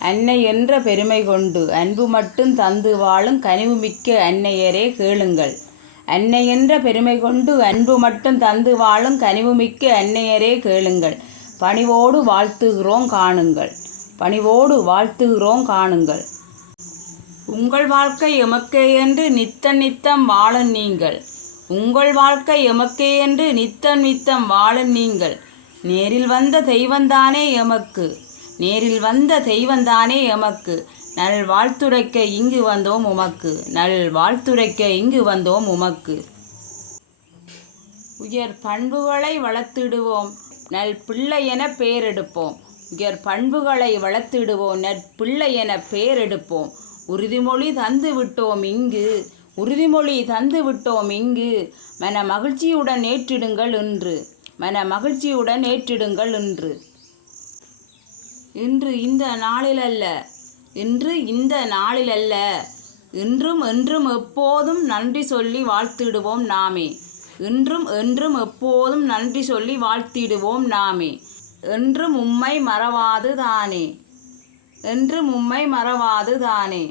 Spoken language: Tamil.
அன்னை என்ற பெருமை கொண்டு அன்பு மட்டும் தந்து வாழும் கனிவுமிக்க அன்னையரே கேளுங்கள். அன்னை என்ற பெருமை கொண்டு அன்பு மட்டும் தந்து வாழும் கனிவுமிக்க அன்னையரே கேளுங்கள். பணிவோடு வாழ்த்துகிறோம் காணுங்கள். பணிவோடு வாழ்த்துகிறோம் காணுங்கள். உங்கள் வாழ்க்கை எமக்கே என்று நித்த நித்தம் வாழும் நீங்கள். உங்கள் வாழ்க்கை எமக்கே என்று நித்தம் நித்தம் வாழும் நீங்கள். நேரில் வந்த தெய்வந்தானே எமக்கு. நேரில் வந்த தெய்வந்தானே எமக்கு. நல் வாழ்த்துரைக்க இங்கு வந்தோம் உமக்கு. நல் வாழ்த்துரைக்க இங்கு வந்தோம் உமக்கு. உயர் பண்புகளை வளர்த்திடுவோம். நல் பிள்ளை என பேரெடுப்போம் உயர் பண்புகளை வளர்த்திடுவோம். நற்பிள்ளை என பேரெடுப்போம் உறுதிமொழி தந்து விட்டோம் இங்கு. உறுதிமொழி தந்து விட்டோம் இங்கு. மன மகிழ்ச்சியுடன் ஏற்றிடுங்கள் என்று மன மகிழ்ச்சியுடன் ஏற்றிடுங்கள் என்று என்று இந்த நாளில் அல்ல என்று இந்த நாளில் அல்ல என்றும் என்றும் எப்போதும் நன்றி சொல்லி வாழ்த்திடுவோம் நாமே. என்றும் என்றும் எப்போதும் நன்றி சொல்லி வாழ்த்திடுவோம் நாமே. என்றும் உம்மை மறவாது தானே என்றும் உம்மை மறவாது தானே